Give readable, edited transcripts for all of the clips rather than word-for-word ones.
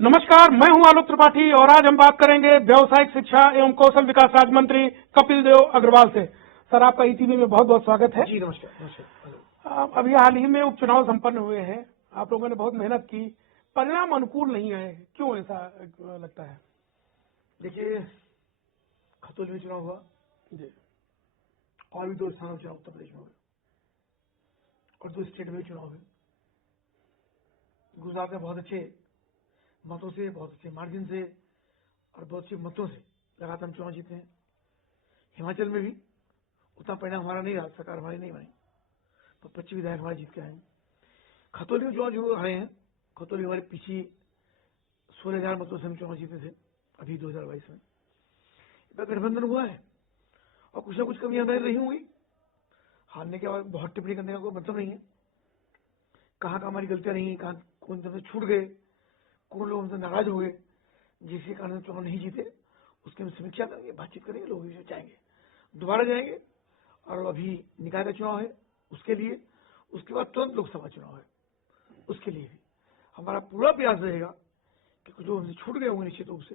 नमस्कार, मैं हूं आलोक त्रिपाठी और आज हम बात करेंगे व्यावसायिक शिक्षा एवं कौशल विकास राज्य मंत्री कपिल देव अग्रवाल से। सर, आपका ईटीवी में बहुत बहुत स्वागत है। जी नमस्कार। नमस्कार। अभी हाल ही में उपचुनाव संपन्न हुए हैं, आप लोगों ने बहुत मेहनत की, परिणाम अनुकूल नहीं आए, क्यों ऐसा लगता है? देखिए, खतौली में चुनाव हुआ जी, और भी 2 स्थानों चुनाव उत्तर प्रदेश में हुए और 2 स्टेट में भी चुनाव हुए। गुजरात में बहुत अच्छे मतों से, बहुत अच्छे मार्जिन से और बहुत अच्छे मतों से लगातार हम चुनाव जीते हैं। हिमाचल में भी उतना परिणाम हमारा नहीं रहा, सरकार हमारी नहीं बनी, तो 25 विधायक हमारे जीत के आए हैं। खतौली में चुनाव जरूर हारे हैं। खतौली हमारे पीछे 16,000 मतों से हम चुनाव जीते थे अभी 2022 में। इतना गठबंधन हुआ है और कुछ ना कुछ कमियां अंदर रही होंगी। हारने के बाद बहुत टिप्पणी करने का कोई मतलब नहीं है। कहाँ हमारी गलतियां रही, कहाँ कौन से छूट गए, कौन लोग हमसे नाराज हुए जिसके कारण चुनाव नहीं जीते, उसकी हम समीक्षा करेंगे, बातचीत करेंगे, लोग इसे चाहेंगे दोबारा जाएंगे। और अभी निकाय का चुनाव है उसके लिए, उसके बाद तुरंत लोकसभा चुनाव है उसके लिए भी हमारा पूरा प्रयास रहेगा कि कुछ जो हमसे छूट गए होंगे निश्चित रूप से,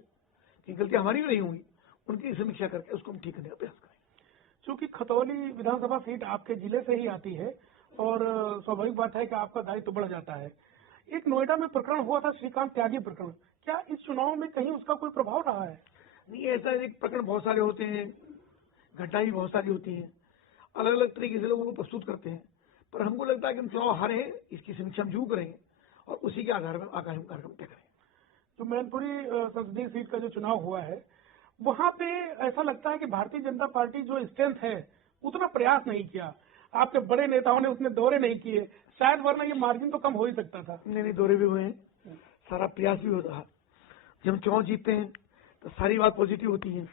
कि गलतियां हमारी भी नहीं होंगी, उनकी समीक्षा करके उसको हम ठीक करने का प्रयास करेंगे। क्योंकि खतौली विधानसभा सीट आपके जिले से ही आती है और स्वाभाविक बात है कि आपका दायित्व तो बढ़ जाता है। एक नोएडा में प्रकरण हुआ था, श्रीकांत त्यागी प्रकरण, क्या इस चुनाव में कहीं उसका कोई प्रभाव रहा है? नहीं, ऐसा एक प्रकरण बहुत सारे होते हैं, घटनाएं भी बहुत सारी होती हैं, अलग अलग तरीके से लोगों को प्रस्तुत करते हैं, पर हमको लगता है कि हम चुनाव हारे हैं, इसकी समीक्षा हम जरूर करेंगे और उसी के आधार पर आगामी कार्यक्रम तय करेंगे। जो मैनपुरी संसदीय सीट का जो चुनाव हुआ है, वहां पे ऐसा लगता है कि भारतीय जनता पार्टी जो स्ट्रेंथ है उतना प्रयास नहीं किया, आपके बड़े नेताओं ने उतने दौरे नहीं किए, शायद वरना ये मार्जिन तो कम हो ही सकता था। नहीं, दौरे भी हुए हैं, सारा प्रयास भी होता है। जब हम चुनाव जीतते हैं तो सारी बात पॉजिटिव होती है,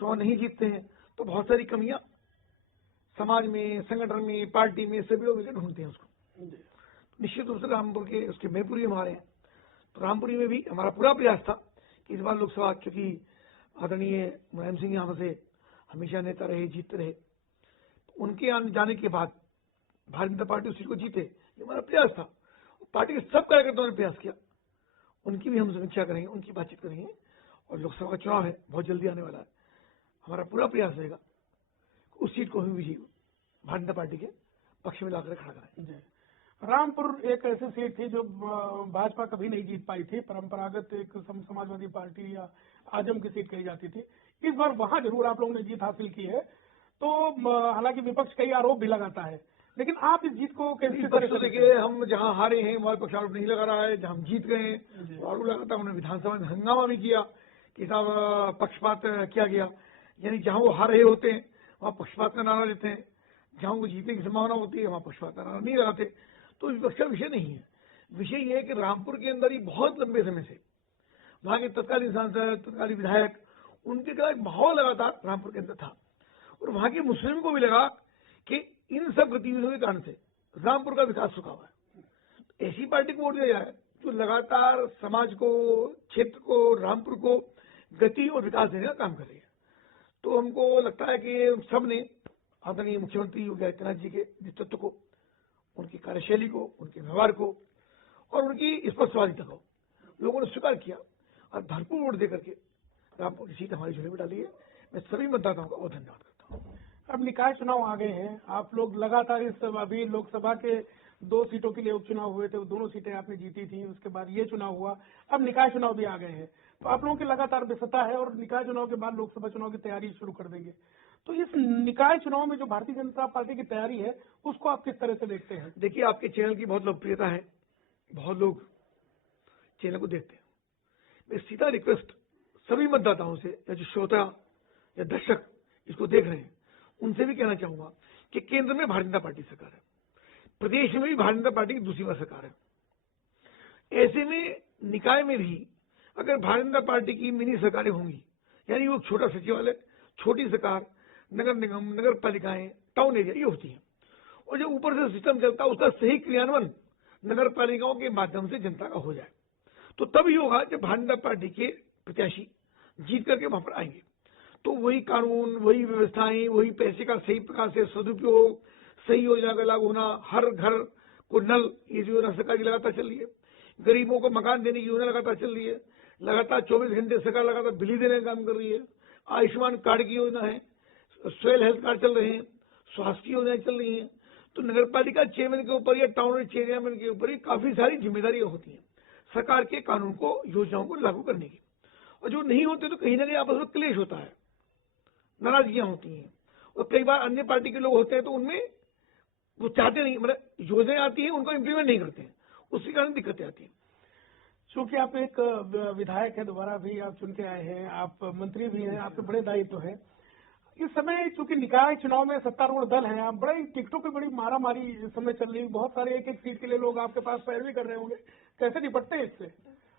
चुनाव नहीं जीतते हैं तो बहुत सारी कमियां समाज में, संगठन में, पार्टी में सभी लोग मिलकर ढूंढते हैं उसको। निश्चित रूप से रामपुर के उसके मैनपुरी हमारे हैं, तो रामपुरी में भी हमारा पूरा प्रयास था कि इस बार लोकसभा, क्योंकि आदरणीय मुलायम सिंह यहाँ से हमेशा नेता रहे, जीतते रहे, उनके आने जाने के बाद भारतीय जनता पार्टी उस सीट को जीते, ये हमारा प्रयास था। पार्टी के सब कार्यकर्ताओं ने प्रयास किया, उनकी भी हम समीक्षा करेंगे, उनकी बातचीत करेंगे। और लोकसभा का चुनाव है, बहुत जल्दी आने वाला है, हमारा पूरा प्रयास रहेगा उस सीट को हम भी भारतीय जनता पार्टी के पक्ष में लाकर खड़ा करें। रामपुर एक ऐसी सीट थी जो भाजपा कभी नहीं जीत पाई थी, परंपरागत एक समाजवादी पार्टी या आजम की सीट कही जाती थी। इस बार वहां जरूर आप लोगों ने जीत हासिल की है, तो हालांकि विपक्ष कई आरोप भी लगाता है, लेकिन आप इस जीत को कैसे तरह से देखिए? हम जहां हारे हैं वहां पक्ष आरोप नहीं लगा रहा है, जहां हम जीत गए हैं आरोप लगाता है। उन्होंने विधानसभा में हंगामा भी किया कि साहब पक्षपात किया गया, यानी जहां वो हार रहे होते हैं वहां पक्षपात का नारा लेते हैं, जहां वो जीतने की संभावना होती है वहां पक्षपात का नारा नहीं लगाते। तो विपक्ष का विषय नहीं है। विषय ये है कि रामपुर के अंदर ही बहुत लंबे समय से वहां के तत्कालीन सांसद, तत्कालीन विधायक, उनके का एक माहौल लगातार रामपुर के अंदर था और वहां के मुस्लिम को भी लगा कि इन सब गतिविधियों के कारण से रामपुर का विकास रुका हुआ है। ऐसी पार्टी को वोट दिया जाए जो लगातार समाज को, क्षेत्र को, रामपुर को गति और विकास देने का काम कर रही है। तो हमको लगता है कि सबने आदरणीय मुख्यमंत्री योगी आदित्यनाथ जी के नेतृत्व को, उनकी कार्यशैली को, उनके व्यवहार को और उनकी स्पष्टवादिता को लोगों ने स्वीकार किया और भरपूर वोट देकर के रामपुर की सीट हमारी झोली में डाली है। मैं सभी मतदाताओं का बहुत धन्यवाद करता हूँ। अब निकाय चुनाव आ गए हैं, आप लोग लगातार इस अभी लोकसभा के 2 सीटों के लिए उपचुनाव हुए थे, दोनों सीटें आपने जीती थी, उसके बाद ये चुनाव हुआ, अब निकाय चुनाव भी आ गए हैं, तो आप लोगों की लगातार व्यस्तता है और निकाय चुनाव के बाद लोकसभा चुनाव की तैयारी शुरू कर देंगे। तो इस निकाय चुनाव में जो भारतीय जनता पार्टी की तैयारी है उसको आप किस तरह से देखते हैं? देखिए, आपके चैनल की बहुत लोकप्रियता है, बहुत लोग चैनल को देखते हैं। मैं सीधा रिक्वेस्ट सभी मतदाताओं से, या जो श्रोता या दर्शक इसको देख रहे हैं, उनसे भी कहना चाहूंगा कि केंद्र में भारतीय जनता पार्टी सरकार है, प्रदेश में भी भारतीय जनता पार्टी की दूसरी बार सरकार है। ऐसे में निकाय में भी अगर भारतीय जनता पार्टी की मिनी सरकारें होंगी, यानी वो छोटा सचिवालय, छोटी सरकार, नगर निगम, नगर पालिकाएं, टाउन एरिया ये होती है, और जो ऊपर से सिस्टम चलता है उसका सही क्रियान्वयन नगर पालिकाओं के माध्यम से जनता का हो जाए, तो तब ये होगा जब भारतीय जनता पार्टी के प्रत्याशी जीत करके वहां पर आएंगे। तो वही कानून, वही व्यवस्थाएं, वही पैसे का सही प्रकार से सदुपयोग, सही योजना का लागू होना, हर घर को नल, ये जो योजना सरकार की लगातार चल रही है, गरीबों को मकान देने की योजना लगातार चल रही है, लगातार 24 घंटे सरकार लगातार बिजली देने का काम कर रही है, आयुष्मान कार्ड की योजना है, सोयल हेल्थ कार्ड चल रहे हैं, स्वास्थ्य की योजनाएं चल रही हैं। तो नगर पालिका चेयरमैन के ऊपर या टाउन चेयरमैन के ऊपर काफी सारी जिम्मेदारियां होती हैं सरकार के कानून को, योजनाओं को लागू करने की। और जो नहीं होते तो कहीं ना कहीं आपस में क्लेश होता है, नाराजगियां होती हैं, और कई बार अन्य पार्टी के लोग होते हैं तो उनमें वो चाहते नहीं, मतलब योजनाएं आती हैं उनको इम्प्लीमेंट नहीं करते हैं, उसी कारण दिक्कतें आती हैं। चूंकि आप एक विधायक है, दोबारा भी आप चुन के आए हैं, आप मंत्री भी हैं, आपके बड़े दायित्व है। इस समय चूंकि निकाय चुनाव में सत्तारूढ़ दल है, आप बड़ी टिकटों की बड़ी मारामारी इस समय चल रही है, बहुत सारे एक एक सीट के लिए लोग आपके पास पैरवी कर रहे होंगे, कैसे निपटते हैं इससे?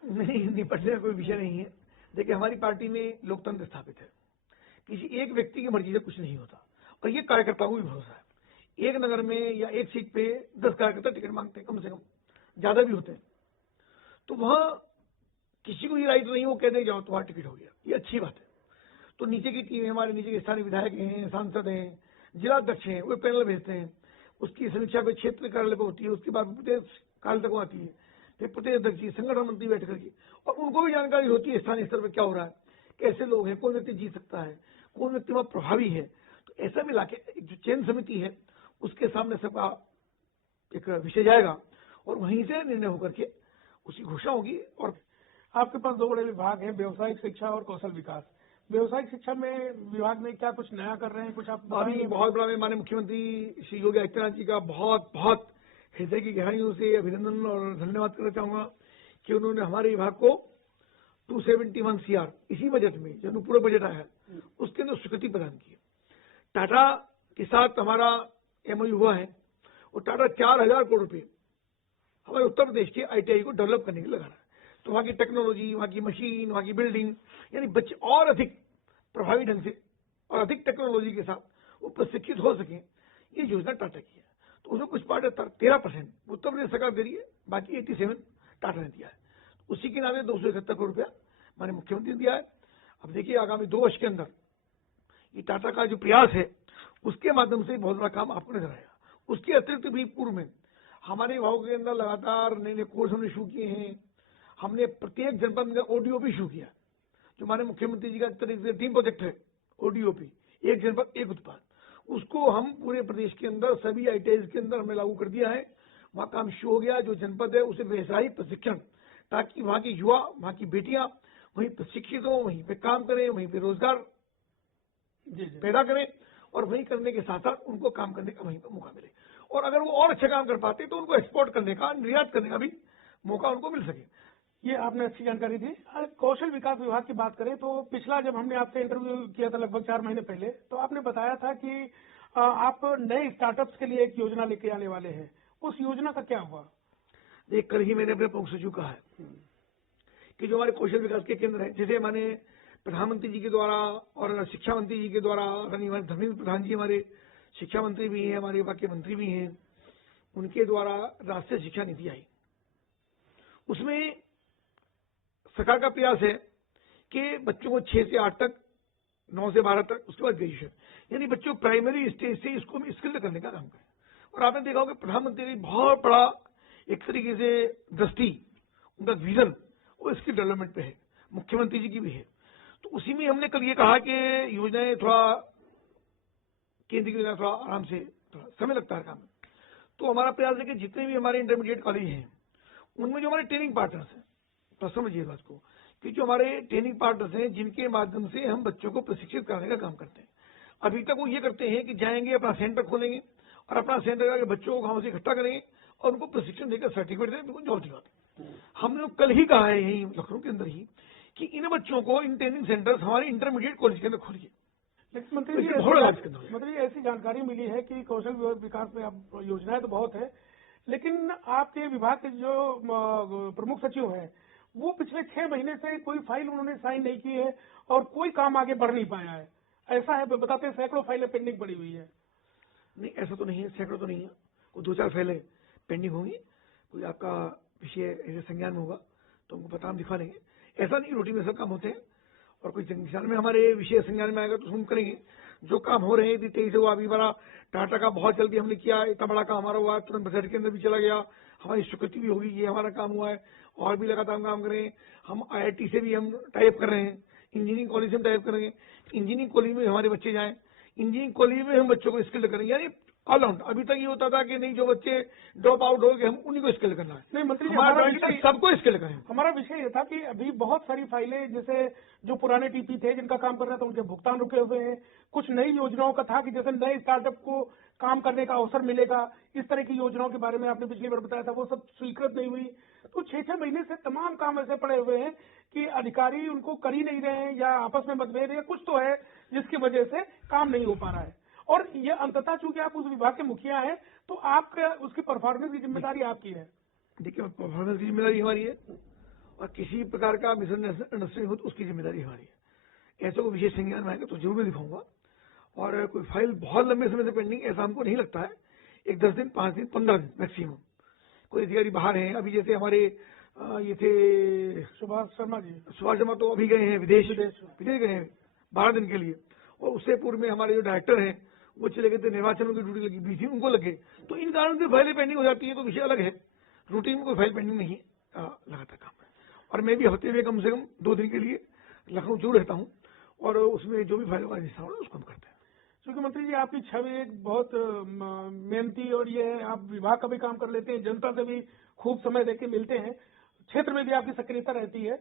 नहीं, निपटने का कोई विषय नहीं है। देखिए, हमारी पार्टी में लोकतंत्र स्थापित है, किसी एक व्यक्ति की मर्जी से कुछ नहीं होता, और ये कार्यकर्ताओं को भी भरोसा है। एक नगर में या एक सीट पे 10 कार्यकर्ता टिकट मांगते हैं, कम से कम, ज्यादा भी होते हैं, तो वहां किसी को ये राइट नहीं वो कह दे जाओ तुम्हारा टिकट हो गया, ये अच्छी बात है। तो नीचे की टीम, हमारे नीचे के स्थानीय विधायक हैं, सांसद हैं, जिलाध्यक्ष हैं, वो पैनल भेजते हैं, उसकी समीक्षा पे क्षेत्र कार्यालय पर होती है, उसके बाद प्रदेश कार्यालय तक आती है, फिर प्रदेश अध्यक्ष जी, संगठन मंत्री बैठ करके, और उनको भी जानकारी होती है स्थानीय स्तर पर क्या हो रहा है, कैसे लोग हैं, कौन व्यक्ति जीत सकता है, कौन व्यक्ति वहां प्रभावी है। तो ऐसा मिला के जो चयन समिति है उसके सामने सबका एक विषय जाएगा, और वहीं से निर्णय होकर के उसकी घोषणा होगी। और आपके पास दो बड़े विभाग हैं, व्यवसायिक शिक्षा और कौशल विकास। व्यवसायिक शिक्षा में विभाग में क्या कुछ नया कर रहे हैं, कुछ आप अभी बहुत बड़ा, मैं माननीय मुख्यमंत्री श्री योगी आदित्यनाथ जी का बहुत बहुत हृदय की गहराइयों से अभिनंदन और धन्यवाद करना चाहूंगा कि उन्होंने हमारे विभाग को 271 CR इसी बजट में, जो पूरा बजट आया है उसके अंदर स्वीकृति प्रदान की। टाटा के साथ हमारा MOU हुआ है, और टाटा 4000 करोड़ रुपए हमारे उत्तर प्रदेश के ITI को डेवलप करने के लिए लगा रहा है। तो वहाँ की टेक्नोलॉजी, वहाँ की मशीन, वहाँ की बिल्डिंग, यानी बच्चे और अधिक प्रभावी ढंग से और अधिक टेक्नोलॉजी के साथ वो प्रशिक्षित हो सके, ये योजना टाटा की है। तो उसमें कुछ पार्ट 13% उत्तर प्रदेश सरकार दे रही है, बाकी 87 टाटा ने दिया है। उसी के नाते 271 करोड़ रुपया हमारे मुख्यमंत्री ने दिया है। अब देखिए, आगामी 2 वर्ष के अंदर ये टाटा का जो प्रयास है उसके माध्यम से बहुत बड़ा काम आपको नजर आएगा। उसके अतिरिक्त भी पूर्व में हमारे विभागों के अंदर लगातार नए नए कोर्स हमने शुरू किए हैं। हमने प्रत्येक जनपद में ODOP शुरू किया, जो हमारे मुख्यमंत्री जी का तरीके से टीम प्रोजेक्ट है ODOP, एक जनपद एक उत्पाद। उसको हम पूरे प्रदेश के अंदर सभी ITIs के अंदर हमने लागू कर दिया है। वहाँ काम शुरू हो गया, जो जनपद है उसे व्यवसायिक प्रशिक्षण, ताकि वहाँ के युवा, वहाँ की बेटियां वहीं प्रशिक्षित हो, वहीं पे काम करें, वहीं पे रोजगार पैदा करें, और वहीं करने के साथ साथ उनको काम करने का वहीं पर मौका मिले, और अगर वो और अच्छा काम कर पाते तो उनको एक्सपोर्ट करने का, निर्यात करने का भी मौका उनको मिल सके। ये आपने अच्छी जानकारी दी। कौशल विकास विभाग की बात करें तो पिछला जब हमने आपसे इंटरव्यू किया था लगभग 4 महीने पहले, तो आपने बताया था कि आप नए स्टार्टअप्स के लिए एक योजना लेके आने वाले हैं। उस योजना का क्या हुआ? देख कर ही मैंने अपने प्रमुख सचिव कहा है कि जो हमारे कौशल विकास के केंद्र हैं, जैसे मैंने प्रधानमंत्री जी के द्वारा और शिक्षा मंत्री जी के द्वारा, धर्मेंद्र प्रधान जी हमारे शिक्षा मंत्री भी हैं, हमारे विभाग के मंत्री भी हैं, उनके द्वारा राष्ट्रीय शिक्षा नीति आई। उसमें सरकार का प्रयास है कि बच्चों को 6 से 8 तक, 9 से 12 तक, उसके बाद ग्रेजुएशन, यानी बच्चों प्राइमरी स्टेज से इसको स्किल करने का काम करें। और आपने देखा होगा प्रधानमंत्री ने बहुत बड़ा एक तरीके से दृष्टि, उनका विजन वो स्किल डेवलपमेंट पे है, मुख्यमंत्री जी की भी है। तो उसी में हमने कल ये कहा कि योजनाएं थोड़ा केंद्र की योजना थोड़ा आराम से, थोड़ा समय लगता है काम में। तो हमारा प्रयास है कि जितने भी हमारे इंटरमीडिएट कॉलेज हैं उनमें जो हमारे ट्रेनिंग पार्टनर्स हैं, तो समझिए बात को, कि जो हमारे ट्रेनिंग पार्टनर्स हैं जिनके माध्यम से हम बच्चों को प्रशिक्षित करने का काम करते हैं। अभी तक वो ये करते हैं कि जाएंगे, अपना सेंटर खोलेंगे और अपना सेंटर जाकर बच्चों को गाँव से इकट्ठा करेंगे और उनको प्रशिक्षण देकर सर्टिफिकेट देंगे, बिल्कुल जॉब की बात। हमने कल ही कहा है यही लखनऊ के अंदर ही कि इन बच्चों को इन ट्रेनिंग सेंटर्स हमारे इंटरमीडिएट कॉलेज के अंदर खोलिए। लेकिन मंत्री जी ऐसी जानकारी मिली है कि कौशल विकास में अब योजनाएं तो बहुत है, लेकिन आपके विभाग के जो प्रमुख सचिव हैं वो पिछले 6 महीने से कोई फाइल उन्होंने साइन नहीं की है और कोई काम आगे बढ़ नहीं पाया है। ऐसा है, बताते हैं सैकड़ों फाइलें पेंडिंग पड़ी हुई है। नहीं, ऐसा तो नहीं है, सैकड़ों तो नहीं है, कोई 2-4 फाइलें पेंडिंग होंगी। कोई आपका विषय ऐसे संज्ञान में होगा तो हमको पता, हम दिखा देंगे। ऐसा नहीं, रूटीन में सब काम होते हैं, और कोई संज्ञान में हमारे विषय संज्ञान में आएगा तो हम करेंगे। जो काम हो रहे हैं तेजी से हुआ, अभी बड़ा टाटा का बहुत जल्दी हमने किया, इतना बड़ा काम हमारा हुआ, तुरंत बजट के अंदर भी चला गया। हमारी स्वीकृति भी होगी, ये हमारा काम हुआ है। और भी लगातार हम काम कर रहे हैं। हम IIT से भी हम टाइप कर रहे हैं, इंजीनियरिंग कॉलेज से हम टाइप करेंगे, इंजीनियरिंग कॉलेज में हमारे बच्चे जाएं, इंजीनियरिंग कॉलेज में हम बच्चों को स्किल्ड करेंगे, यानी ऑलराउंड। अभी तक ये होता था कि नहीं, जो बच्चे ड्रॉप आउट हो गए हम उन्हीं को स्किल करना है। नहीं मंत्री जी, हमारा सबको स्किल करें। हमारा विषय ये था कि अभी बहुत सारी फाइलें, जैसे जो पुराने टीपी थे जिनका काम कर रहे थे उनके भुगतान रुके हुए हैं। कुछ नई योजनाओं का था कि जैसे नए स्टार्टअप को काम करने का अवसर मिलेगा, इस तरह की योजनाओं के बारे में आपने पिछली बार बताया था, वो सब स्वीकृत नहीं हुई। तो 6-6 महीने से तमाम काम ऐसे पड़े हुए हैं कि अधिकारी उनको कर ही नहीं रहे हैं, या आपस में मतभेद है, कुछ तो है जिसकी वजह से काम नहीं हो पा रहा है। और ये अंततः चूंकि आप उस विभाग के मुखिया हैं, तो आपका उसकी परफॉर्मेंस की जिम्मेदारी आपकी है। देखिए, परफॉर्मेंस की जिम्मेदारी हमारी है, और किसी प्रकार का मिसअंडरस्टैंडिंग हो तो उसकी जिम्मेदारी हमारी है। ऐसा कोई विशेष संज्ञान में आएगा तो जरूर मैं दिखाऊंगा। और कोई फाइल बहुत लंबे समय से पेंडिंग, ऐसा हमको नहीं लगता है। एक 10 दिन, 5 दिन, 15 दिन मैक्सिमम। कोई अधिकारी बाहर हैं, अभी जैसे हमारे ये थे सुभाष शर्मा जी, सुभाष शर्मा तो अभी गए हैं विदेश गए हैं 12 दिन के लिए। और उससे पूर्व में हमारे जो डायरेक्टर हैं वो चले गए थे, निर्वाचन की ड्यूटी लगी, बीसी उनको लगे। तो इन कारण से फाइलें पेंडिंग हो जाती है, तो विषय अलग है। रूटीन में कोई फाइल पेंडिंग नहीं लगातार काम है। और मैं भी हफ्ते में कम से कम 2 दिन के लिए लखनऊ जरूर रहता हूँ, और उसमें जो भी फाइल का हिस्सा होगा उसको हम करते हैं। क्योंकि मंत्री जी, आपकी छवि एक बहुत मेहनती, और ये है आप विभाग का भी काम कर लेते हैं, जनता से भी खूब समय देके मिलते हैं, क्षेत्र में भी आपकी सक्रियता रहती है।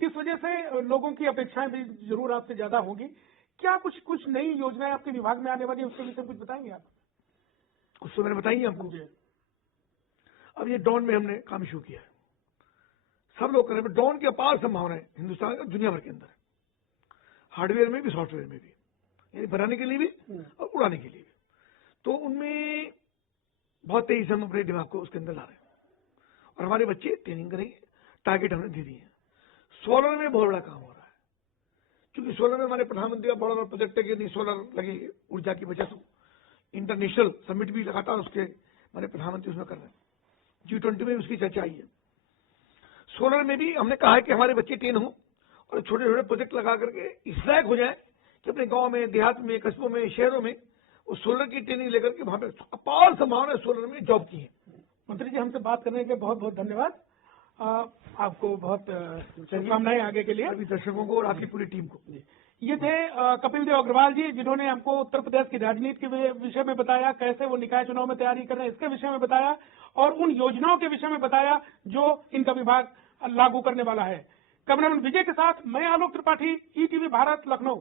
इस वजह से लोगों की अपेक्षाएं भी जरूर आपसे ज्यादा होंगी। क्या कुछ नई योजनाएं आपके विभाग में आने वाली है, उसके विषय कुछ बताएंगे आप? कुछ तो मैंने बताई आपको। अब ये डॉन में हमने काम शुरू किया है, सब लोग कर रहे हैं। डॉन की अपार संभावना है हिंदुस्तान और दुनिया भर के अंदर, हार्डवेयर में भी, सॉफ्टवेयर में भी, यानी बनाने के लिए भी और उड़ाने के लिए भी। तो उनमें बहुत तेजी से हम अपने दिमाग को उसके अंदर ला रहे हैं, और हमारे बच्चे ट्रेनिंग करेंगे। टारगेट हमने दे दिए हैं। सोलर में बहुत बड़ा काम हो रहा है, क्योंकि सोलर में हमारे प्रधानमंत्री का बड़ा बड़ा प्रोजेक्ट है कि नहीं सोलर लगे, ऊर्जा की वजह से। इंटरनेशनल समिट भी लगातार उसके हमारे प्रधानमंत्री उसमें कर रहे हैं, G20 में उसकी चर्चा आई है। सोलर में भी हमने कहा है कि हमारे बच्चे ट्रेन हो और छोटे छोटे प्रोजेक्ट लगा करके इस लायक हो जाए कि अपने गांव में, देहात में, कस्बों में, शहरों में वो सोलर की ट्रेनिंग लेकर के वहां पर अपार संभावना है सोलर में जॉब की है। मंत्री जी, हमसे बात करने के बहुत बहुत धन्यवाद। आपको बहुत शुभकामनाएं आगे के लिए, अभी दर्शकों को और आपकी पूरी टीम को। ये थे कपिल देव अग्रवाल जी, जिन्होंने हमको उत्तर प्रदेश की राजनीति के विषय में बताया, कैसे वो निकाय चुनाव में तैयारी कर रहे हैं इसके विषय में बताया, और उन योजनाओं के विषय में बताया जो इनका विभाग लागू करने वाला है। कैमरामैन विजय के साथ मैं आलोक त्रिपाठी, ETV भारत, लखनऊ।